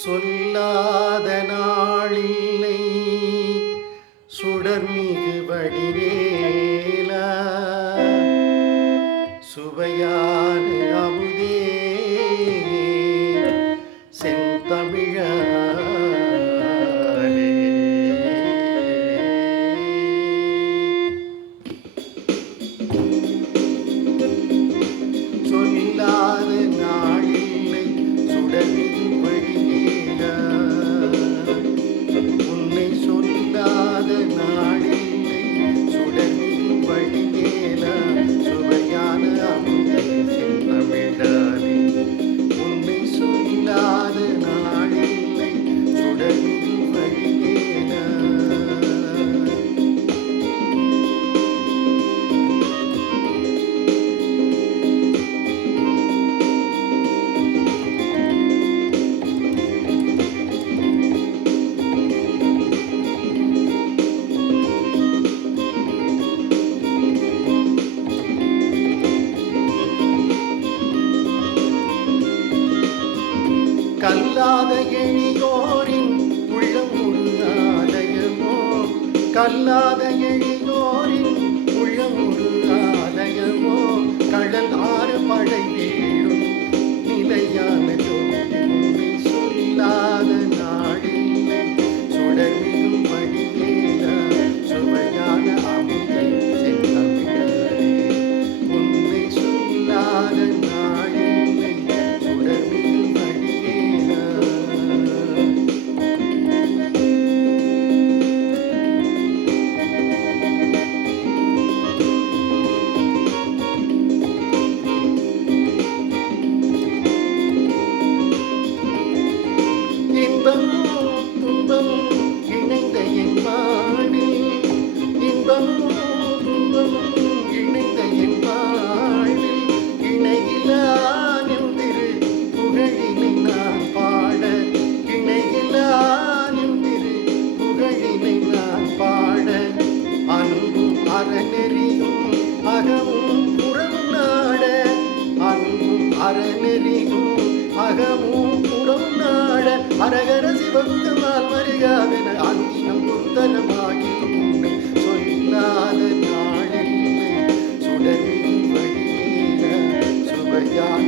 சொல்லாத நாளில்லை சுடர்மிகு வடிவேலா, சுவையான அமுதே செந்தமிழாலே. சொல்லாத நாளில்லை சுடர்மிகு வடிவேலா, உன்னை சொல்லாத நாளில்லை சுடர்மிகு வடிவேலா, சுவையான அமுதே செந்தமிழாலே. உன்னை சொல்லாத நாளில்லை சுடர்மிகு வடிவேலா. கல்லாத எளியோரின் உள்ளம் ஒரு ஆலயமோ, கல்லாத எளியோரின் உள்ளம் ஒரு ஆலயமோ, கடல் ஆறு மழை வீழும் நிலையான ஜோதி. உன்னை சொல்லாத நாடில்லை சுடர்மிகு வடிவேலா, சுவையான அமுதே செந்தமிழாலே. உன்னை சொல்லாத நாடில்லை சுடர்மிகு இன்பமும் துன்பமும் இணைந்த என் வாழ்வில், இன்பமும் துன்பமும் இணைந்த என் வாழ்வில், இணையிலா நின் திரு புகழினை நான் பாட, இணையிலா நின் திரு புகழினை நான் பாட, அன்பும் அறநெறியும் அகமும் புறம் நாட, அன்பும் அறநெறியும் அகமும் புறம் நாட, அரகர சிவகுமால் மருகாவென அந்தினம் குருதரமாகி உன்னை சொல்லாத நாளில்லை சுடர்மிகு வடிவேலா, சுவையான